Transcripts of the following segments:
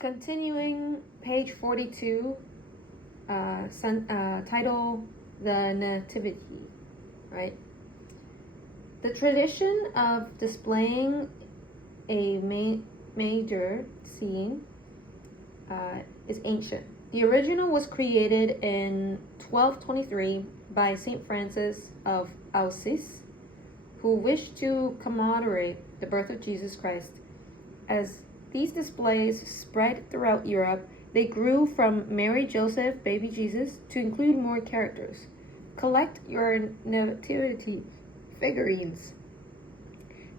Continuing page 42, title The Nativity, right? The tradition of displaying a major scene is ancient. The original was created in 1223 by St. Francis of Assisi, who wished to commemorate the birth of Jesus Christ. As these displays spread throughout Europe, they grew from Mary, Joseph, baby Jesus to include more characters. Collect your nativity figurines.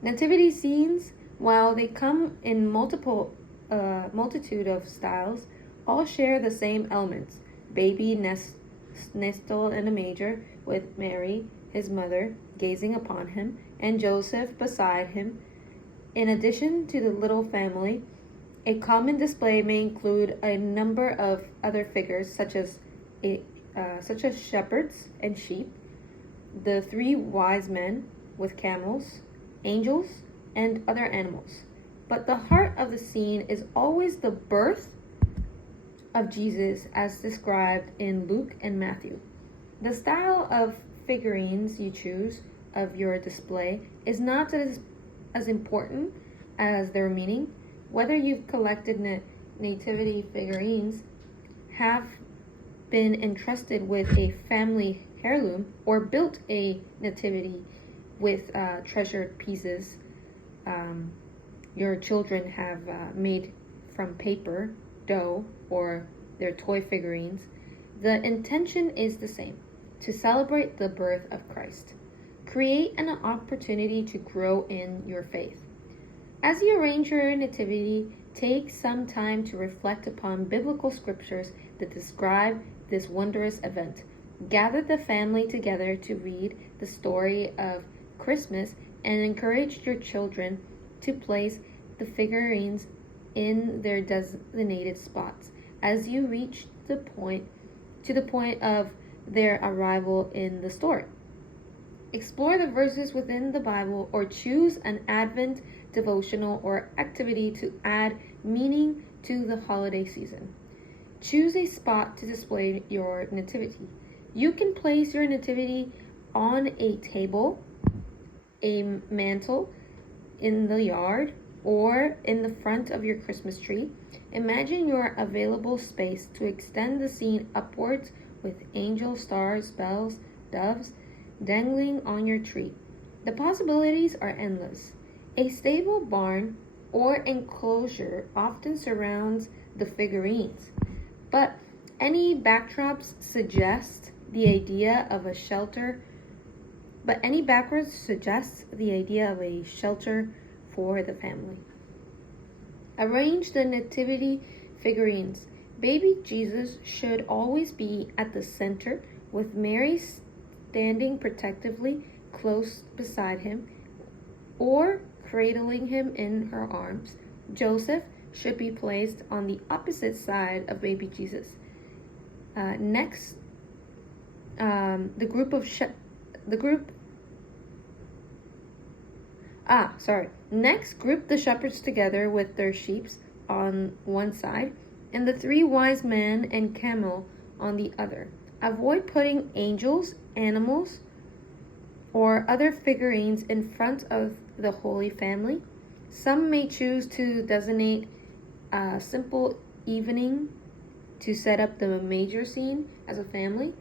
Nativity scenes, while they come in multitude of styles, all share the same elements. Baby nestled in a manger with Mary, his mother, gazing upon him, and Joseph beside him. In addition to the little family, a common display may include a number of other figures, such as shepherds and sheep, the three wise men with camels, angels, and other animals. But the heart of the scene is always the birth of Jesus, as described in Luke and Matthew. The style of figurines you choose of your display is not as important as their meaning. Whether you've collected nativity figurines, have been entrusted with a family heirloom, or built a nativity with treasured pieces your children have made from paper, dough, or their toy figurines, the intention is the same: to celebrate the birth of Christ. Create an opportunity to grow in your faith. As you arrange your nativity, take some time to reflect upon biblical scriptures that describe this wondrous event. Gather the family together to read the story of Christmas and encourage your children to place the figurines in their designated spots as you reach the point of their arrival in the story. Explore the verses within the Bible, or choose an Advent devotional or activity to add meaning to the holiday season. Choose a spot to display your nativity. You can place your nativity on a table, a mantle, in the yard, or in the front of your Christmas tree. Imagine your available space to extend the scene upwards with angels, stars, bells, doves dangling on your tree. The possibilities are endless. A stable, barn, or enclosure often surrounds the figurines, but any backdrops suggest the idea of a shelter for the family. Arrange the nativity figurines. Baby Jesus should always be at the center, with Mary standing protectively close beside him or cradling him in her arms. Joseph should be placed on the opposite side of baby Jesus. Next, group the shepherds together with their sheep on one side, and the three wise men and camel on the other. Avoid putting angels, animals, or other figurines in front of the Holy Family. Some may choose to designate a simple evening to set up the major scene as a family.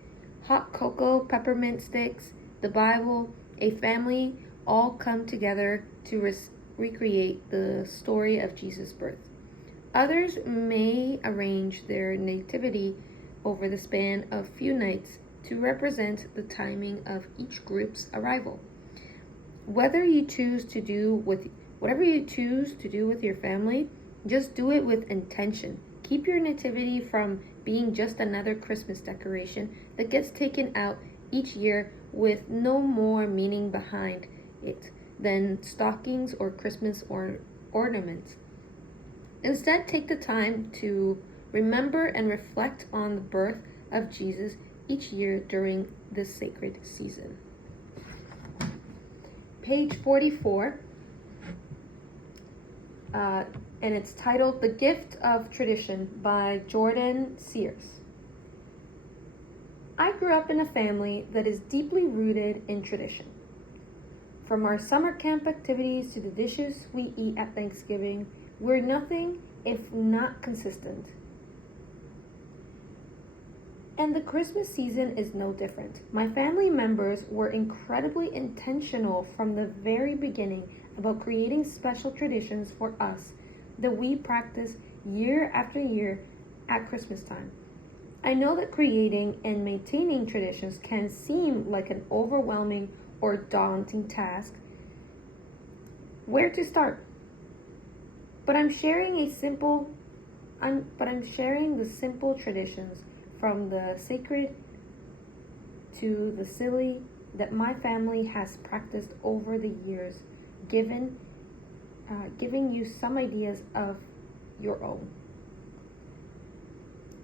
Hot cocoa, peppermint sticks, the Bible, a family all come together to recreate the story of Jesus' birth. Others may arrange their nativity over the span of few nights to represent the timing of each group's arrival. Whatever you choose to do with your family, just do it with intention. Keep your nativity from being just another Christmas decoration that gets taken out each year with no more meaning behind it than stockings or Christmas ornaments. Instead, take the time to remember and reflect on the birth of Jesus each year during this sacred season. Page 44. and it's titled The Gift of Tradition by Jordan Sears. I grew up in a family that is deeply rooted in tradition. From our summer camp activities to the dishes we eat at Thanksgiving, we're nothing if not consistent. And the Christmas season is no different. My family members were incredibly intentional from the very beginning about creating special traditions for us that we practice year after year at Christmas time. I know that creating and maintaining traditions can seem like an overwhelming or daunting task. Where to start? But I'm sharing the simple traditions, from the sacred to the silly, that my family has practiced over the years, giving you some ideas of your own.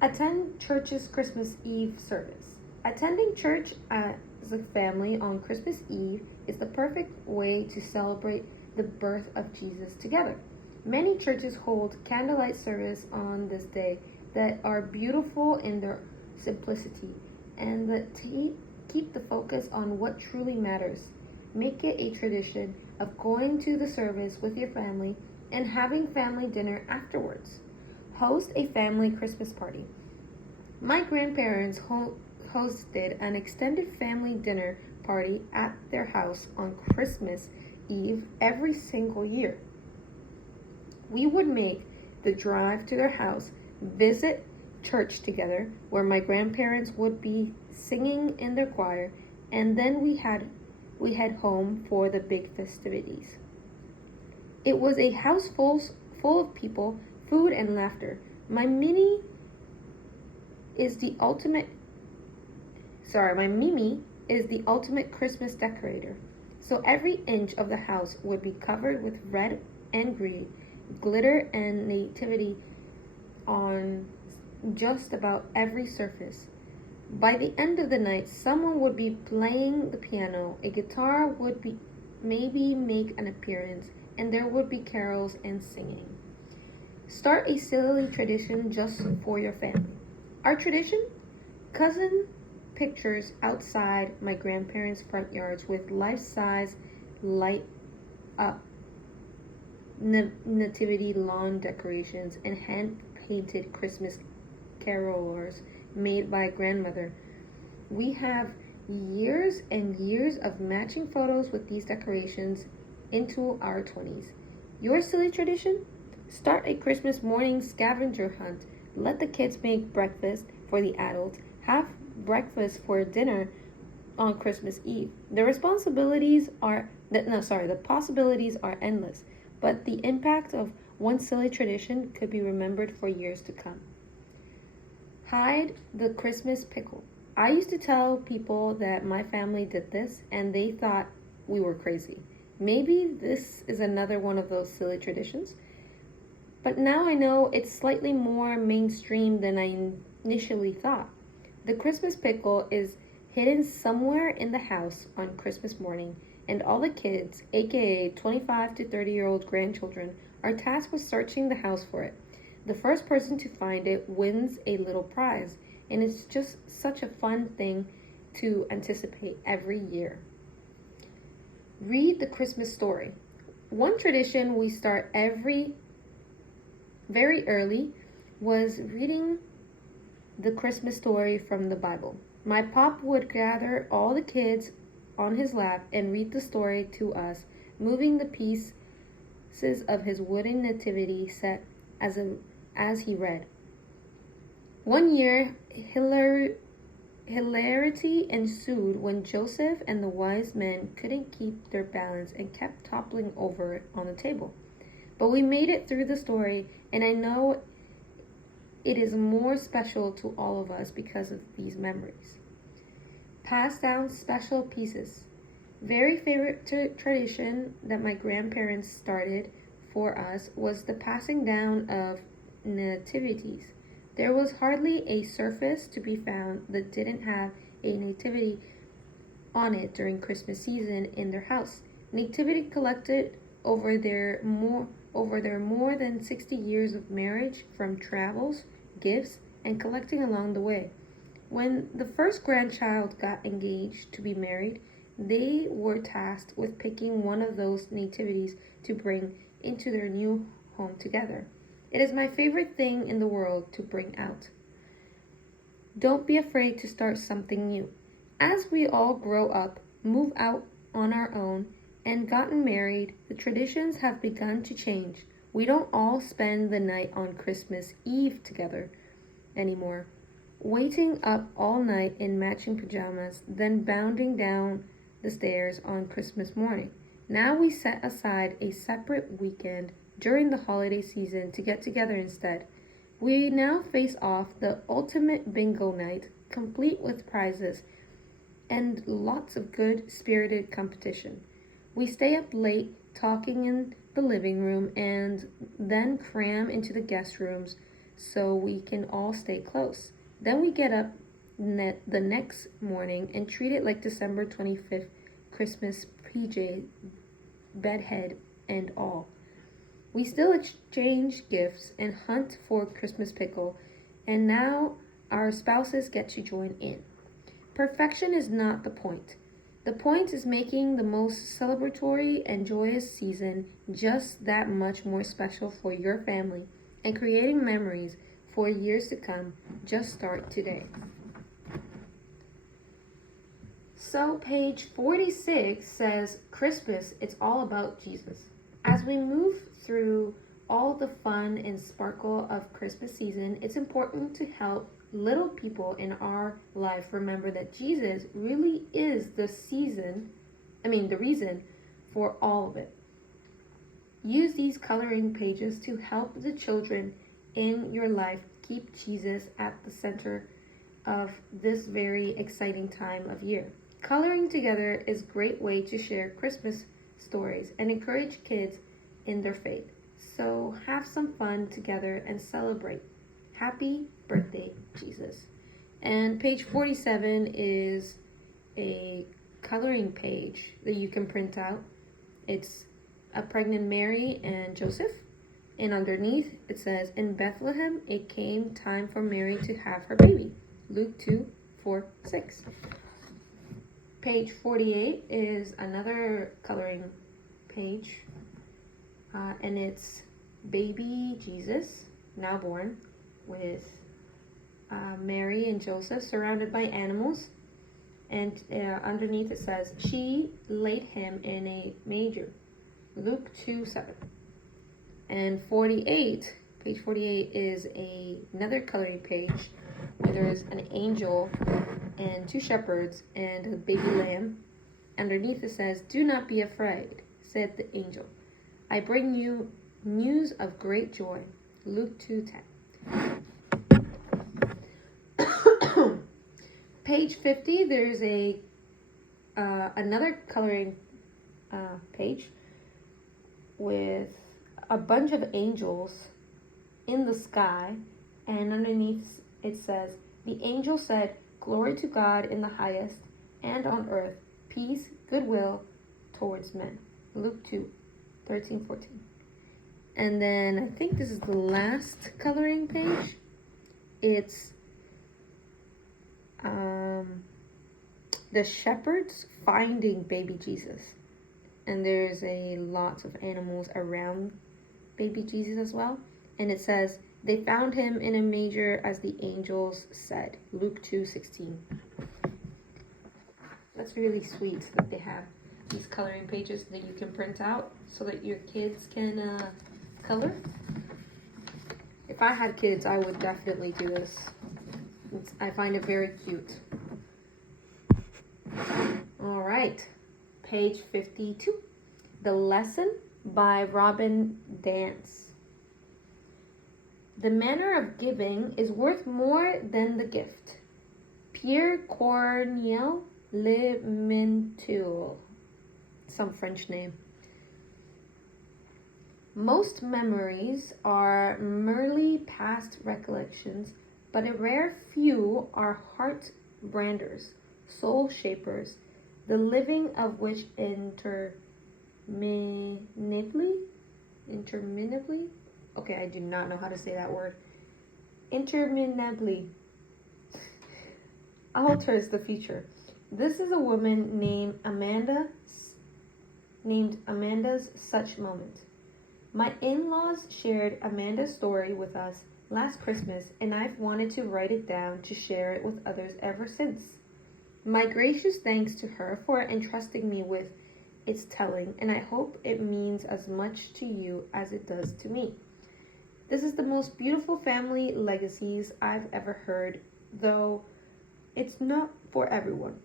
Attend church's Christmas Eve service. Attending church as a family on Christmas Eve is the perfect way to celebrate the birth of Jesus together. Many churches hold candlelight service on this day that are beautiful in their simplicity and that keep the focus on what truly matters. Make it a tradition of going to the service with your family and having family dinner afterwards. Host a family Christmas party. My grandparents hosted an extended family dinner party at their house on Christmas Eve every single year. We would make the drive to their house, visit church together, where my grandparents would be singing in their choir, and then we head home for the big festivities. It was a house full of people, food, and laughter. My Mimi is the ultimate Christmas decorator. So every inch of the house would be covered with red and green, glitter and nativity on just about every surface. By the end of the night, someone would be playing the piano, a guitar would be maybe make an appearance, and there would be carols and singing. Start a silly tradition just for your family. Our tradition? Cousin pictures outside my grandparents' front yards with life-size light up nativity lawn decorations and hand-painted Christmas carolers made by grandmother. We have years and years of matching photos with these decorations into our 20s. Your silly tradition? Start a Christmas morning scavenger hunt. Let the kids make breakfast for the adults. Have breakfast for dinner on Christmas Eve. The possibilities are endless, but the impact of one silly tradition could be remembered for years to come. Hide the Christmas pickle. I used to tell people that my family did this, and they thought we were crazy. Maybe this is another one of those silly traditions. But now I know it's slightly more mainstream than I initially thought. The Christmas pickle is hidden somewhere in the house on Christmas morning, and all the kids, aka 25 to 30-year-old grandchildren, are tasked with searching the house for it. The first person to find it wins a little prize, and it's just such a fun thing to anticipate every year. Read the Christmas story. One tradition we start very early was reading the Christmas story from the Bible. My pop would gather all the kids on his lap and read the story to us, moving the pieces of his wooden nativity set as he read. One year, hilarity ensued when Joseph and the wise men couldn't keep their balance and kept toppling over on the table. But we made it through the story, and I know it is more special to all of us because of these memories. Pass down special pieces. Very favorite tradition that my grandparents started for us was the passing down of nativities. There was hardly a surface to be found that didn't have a nativity on it during Christmas season in their house. Nativity collected over over their more than 60 years of marriage from travels, gifts, and collecting along the way. When the first grandchild got engaged to be married, they were tasked with picking one of those nativities to bring into their new home together. It is my favorite thing in the world to bring out. Don't be afraid to start something new. As we all grow up, move out on our own, and gotten married, the traditions have begun to change. We don't all spend the night on Christmas Eve together anymore, waiting up all night in matching pajamas, then bounding down the stairs on Christmas morning. Now we set aside a separate weekend during the holiday season to get together instead. We now face off the ultimate bingo night, complete with prizes and lots of good-spirited competition. We stay up late talking in the living room and then cram into the guest rooms so we can all stay close. Then we get up the next morning and treat it like December 25th, Christmas PJ, bedhead and all. We still exchange gifts and hunt for Christmas pickle, and now our spouses get to join in. Perfection is not the point. The point is making the most celebratory and joyous season just that much more special for your family and creating memories for years to come. Just start today. So page 46 says, Christmas, it's all about Jesus. As we move through all the fun and sparkle of Christmas season, it's important to help little people in our life remember that Jesus really is the reason for all of it. Use these coloring pages to help the children in your life keep Jesus at the center of this very exciting time of year. Coloring together is a great way to share Christmas stories and encourage kids in their faith. So have some fun together and celebrate. Happy birthday, Jesus. And page 47 is a coloring page that you can print out. It's a pregnant Mary and Joseph. And underneath it says, in Bethlehem, it came time for Mary to have her baby. Luke 2:4-6. Page 48 is another coloring page. And it's baby Jesus, now born, with Mary and Joseph surrounded by animals. And underneath it says, she laid him in a manger. Luke 2:7. And page 48 is another coloring page where there's an angel and two shepherds and a baby lamb. Underneath it says, do not be afraid, said the angel. I bring you news of great joy. Luke 2:10. Page 50, there's another coloring page with a bunch of angels in the sky, and underneath it says, the angel said, glory to God in the highest, and on earth, peace, goodwill towards men. Luke 2:13-14. And then I think this is the last coloring page. It's the shepherds finding baby Jesus. And there's a lot of animals around baby Jesus as well. And it says, they found him in a manger as the angels said. Luke 2:16. That's really sweet that they have these coloring pages that you can print out so that your kids can color. If I had kids, I would definitely do this. I find it very cute. All right, page 52. The Lesson by Robin Dance. The manner of giving is worth more than the gift. Pierre Corneille Le Mentul. Some French name. Most memories are merely past recollections, but a rare few are heart branders, soul shapers, the living of which interminably interminably. Okay, I do not know how to say that word. Interminably alters the future. This is a woman named Amanda's such moment. My in-laws shared Amanda's story with us last Christmas, and I've wanted to write it down to share it with others ever since. My gracious thanks to her for entrusting me with its telling, and I hope it means as much to you as it does to me. This is the most beautiful family legacies I've ever heard, though it's not for everyone.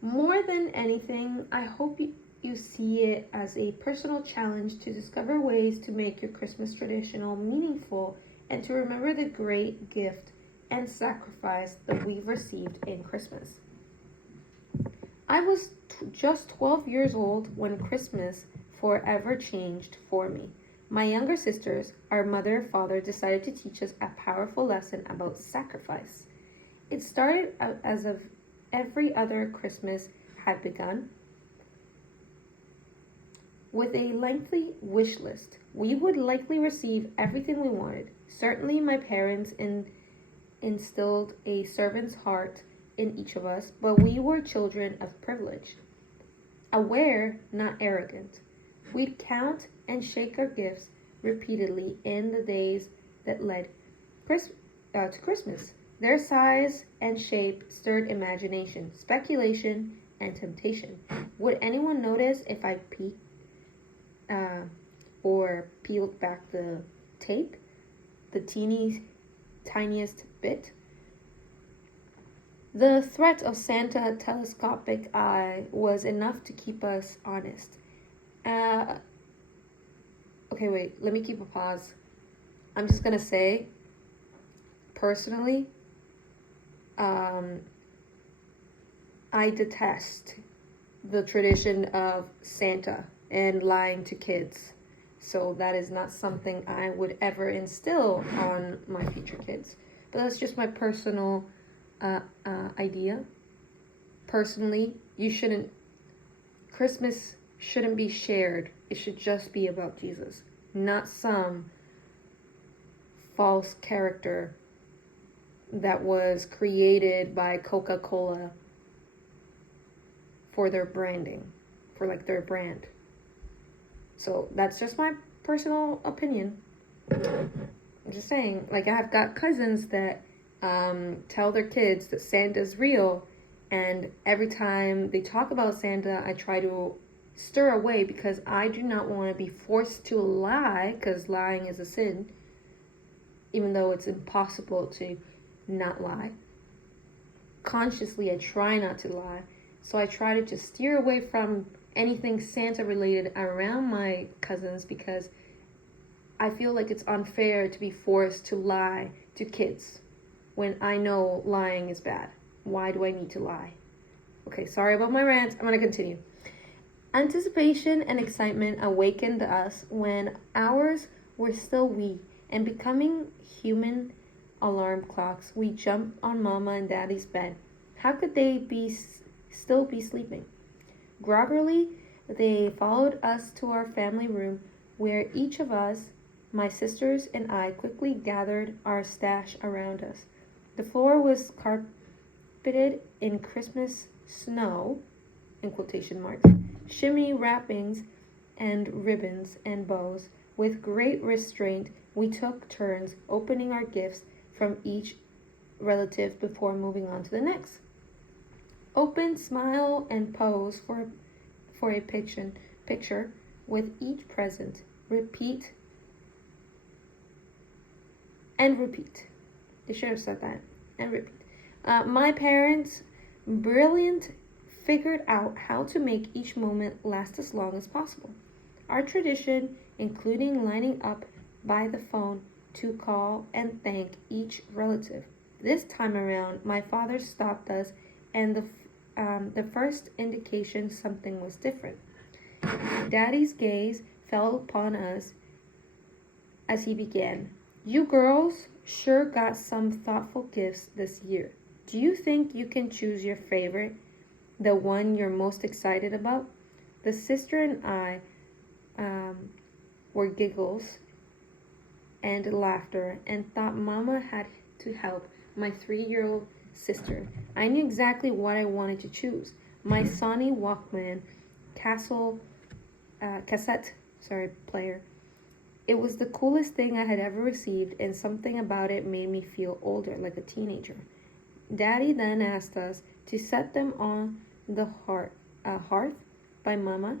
More than anything, I hope you see it as a personal challenge to discover ways to make your Christmas traditional meaningful and to remember the great gift and sacrifice that we've received in Christmas. I was just 12 years old when Christmas forever changed for me. My younger sisters, our mother and father, decided to teach us a powerful lesson about sacrifice. It started out as if every other Christmas had begun with a lengthy wish list. We would likely receive everything we wanted. Certainly, my parents instilled a servant's heart in each of us, but we were children of privilege. Aware, not arrogant. We'd count and shake our gifts repeatedly in the days that led to Christmas. Their size and shape stirred imagination, speculation, and temptation. Would anyone notice if I peeked or peeled back the tape, the tiniest bit? The threat of Santa's telescopic eye was enough to keep us honest. Okay, wait, let me keep a pause. I'm just gonna say, personally, I detest the tradition of Santa and lying to kids. So that is not something I would ever instill on my future kids. But that's just my personal idea. Personally, Christmas shouldn't be shared. It should just be about Jesus, not some false character that was created by Coca-Cola for their branding, for like their brand. So that's just my personal opinion. I'm just saying, like, I've got cousins that tell their kids that Santa's real, and every time they talk about Santa, I try to stir away because I do not want to be forced to lie, because lying is a sin, even though it's impossible to not lie. Consciously, I try not to lie, so I try to just steer away from anything Santa related around my cousins because I feel like it's unfair to be forced to lie to kids when I know lying is bad. Why do I need to lie? Okay, sorry about my rant. I'm going to continue. Anticipation and excitement awakened us when ours were still wee, and becoming human alarm clocks, we jumped on Mama and Daddy's bed. How could they still be sleeping? Groggily, they followed us to our family room, where each of us, my sisters and I, quickly gathered our stash around us. The floor was carpeted in Christmas snow, in quotation marks, shimmy wrappings and ribbons and bows. With great restraint, we took turns opening our gifts from each relative before moving on to the next. Open, smile, and pose for a picture with each present. Repeat and repeat. They should have said that. And repeat. My parents, brilliant, figured out how to make each moment last as long as possible. Our tradition, including lining up by the phone to call and thank each relative. This time around, my father stopped us, and the first indication something was different. Daddy's gaze fell upon us as he began. You girls sure got some thoughtful gifts this year. Do you think you can choose your favorite, the one you're most excited about? The sister and I were giggles and laughter, and thought Mama had to help my 3-year-old sister. I knew exactly what I wanted to choose. My Sony Walkman Castle cassette player. It was the coolest thing I had ever received, and something about it made me feel older, like a teenager. Daddy then asked us to set them on the hearth by Mama,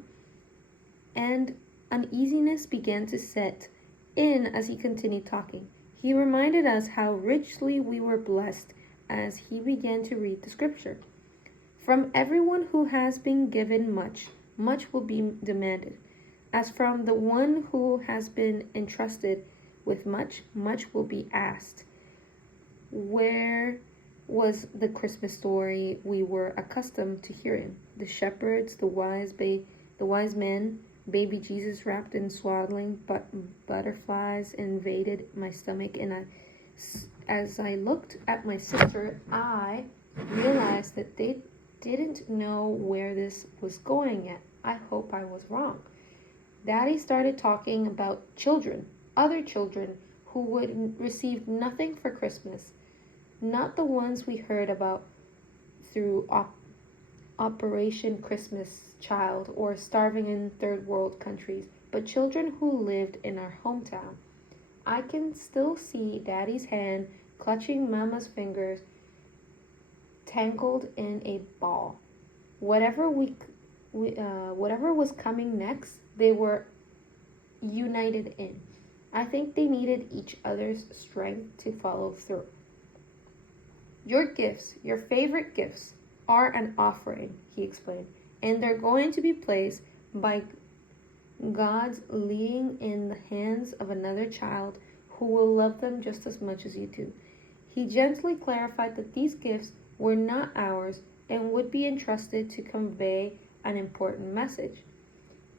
and uneasiness began to set in as he continued talking. He reminded us how richly we were blessed as he began to read the scripture. From everyone who has been given much, much will be demanded. As from the one who has been entrusted with much, much will be asked. Where was the Christmas story we were accustomed to hearing? The shepherds, the wise men, baby Jesus wrapped in swaddling butterflies invaded my stomach, and as I looked at my sister, I realized that they didn't know where this was going yet. I hope I was wrong. Daddy started talking about children, other children who would receive nothing for Christmas, not the ones we heard about through Operation Christmas Child or starving in third world countries, but children who lived in our hometown. I can still see Daddy's hand clutching Mama's fingers tangled in a ball. Whatever was coming next, they were united in. I think they needed each other's strength to follow through. Your gifts, your favorite gifts, are an offering, he explained, and they're going to be placed by God's leading in the hands of another child who will love them just as much as you do. He gently clarified that these gifts were not ours and would be entrusted to convey an important message.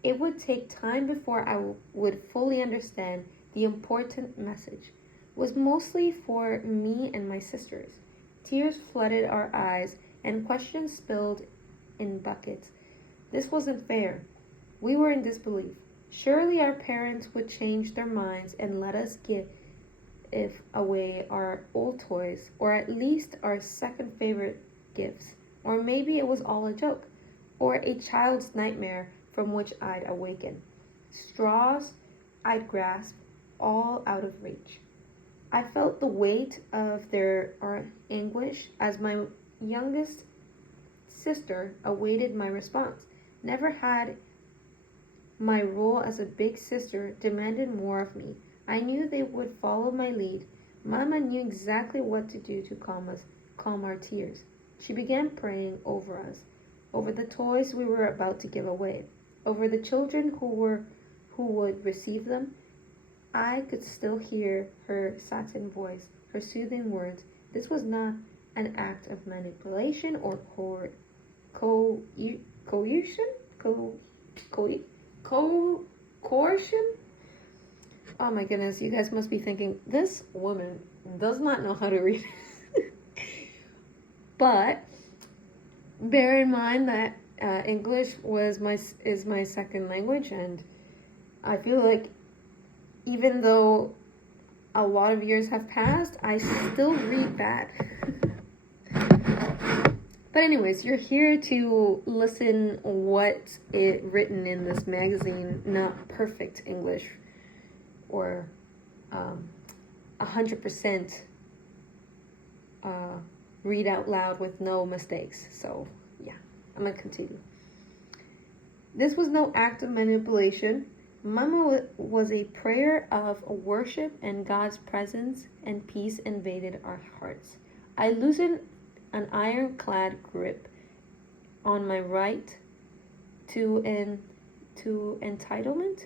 It would take time before I would fully understand the important message. It was mostly for me and my sisters. Tears flooded our eyes and questions spilled in buckets. This wasn't fair. We were in disbelief. Surely our parents would change their minds and let us give away our old toys, or at least our second favorite gifts. Or maybe it was all a joke, or a child's nightmare from which I'd awaken. Straws I'd grasp, all out of reach. I felt the weight of their anguish as my youngest sister awaited my response. Never had my role as a big sister demanded more of me. I knew they would follow my lead. Mama knew exactly what to do to calm our tears. She began praying over us, over the toys we were about to give away, over the children who would receive them. I could still hear her satin voice, her soothing words. This was not an act of manipulation or coercion. Oh my goodness, you guys must be thinking, this woman does not know how to read. But bear in mind that English is my second language, and I feel like even though a lot of years have passed, I still read bad. But anyways, you're here to listen what's written in this magazine, not perfect English or 100% read out loud with no mistakes. So yeah, I'm gonna continue. This was no act of manipulation. Mama was a prayer of worship, and God's presence and peace invaded our hearts. I loosened an ironclad grip on my right to entitlement,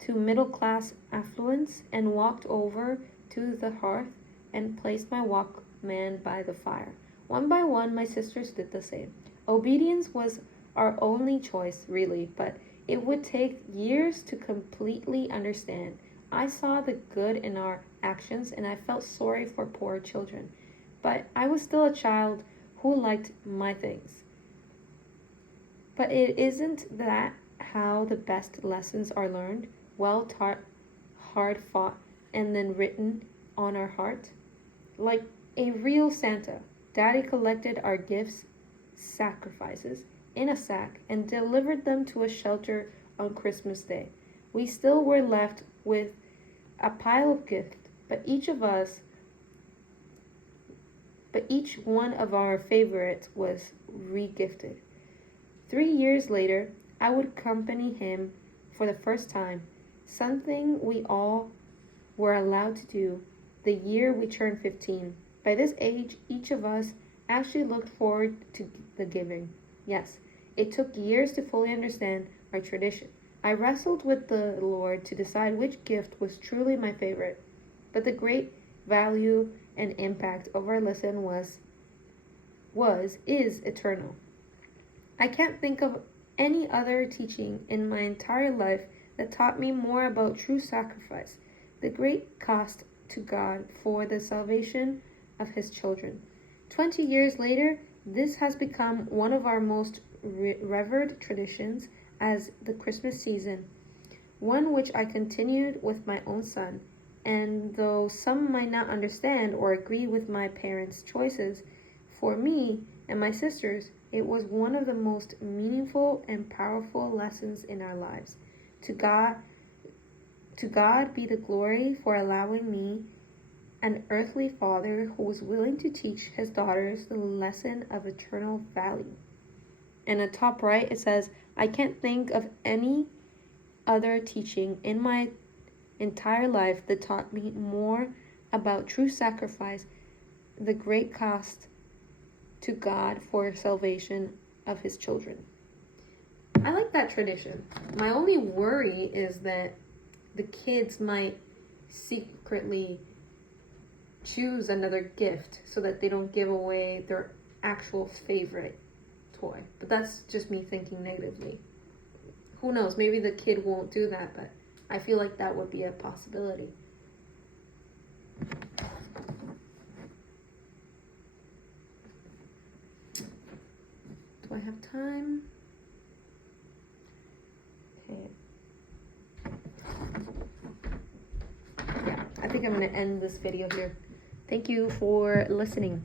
to middle-class affluence, and walked over to the hearth and placed my Walkman by the fire. One by one, my sisters did the same. Obedience was our only choice, really, but it would take years to completely understand. I saw the good in our actions, and I felt sorry for poor children. But I was still a child who liked my things. But it isn't that how the best lessons are learned, well taught, hard fought, and then written on our heart? Like a real Santa, Daddy collected our gifts, sacrifices, in a sack and delivered them to a shelter on Christmas Day. We still were left with a pile of gifts, but each one of our favorites was regifted. 3 years later, I would accompany him for the first time, something we all were allowed to do the year we turned 15. By this age, each of us actually looked forward to the giving. Yes, it took years to fully understand our tradition. I wrestled with the Lord to decide which gift was truly my favorite, but the great value and impact of our lesson is eternal. I can't think of any other teaching in my entire life that taught me more about true sacrifice, the great cost to God for the salvation of His children. 20 years later, this has become one of our most revered traditions as the Christmas season, one which I continued with my own son. And though some might not understand or agree with my parents' choices, for me and my sisters, it was one of the most meaningful and powerful lessons in our lives. To God be the glory for allowing me, an earthly father who was willing to teach his daughters the lesson of eternal value. And at top right, it says, I can't think of any other teaching in my entire life that taught me more about true sacrifice, the great cost to God for salvation of His children. I like that tradition. My only worry is that the kids might secretly choose another gift so that they don't give away their actual favorite toy. But that's just me thinking negatively. Who knows? Maybe the kid won't do that, but I feel like that would be a possibility. Do I have time? Okay. Yeah, I think I'm going to end this video here. Thank you for listening.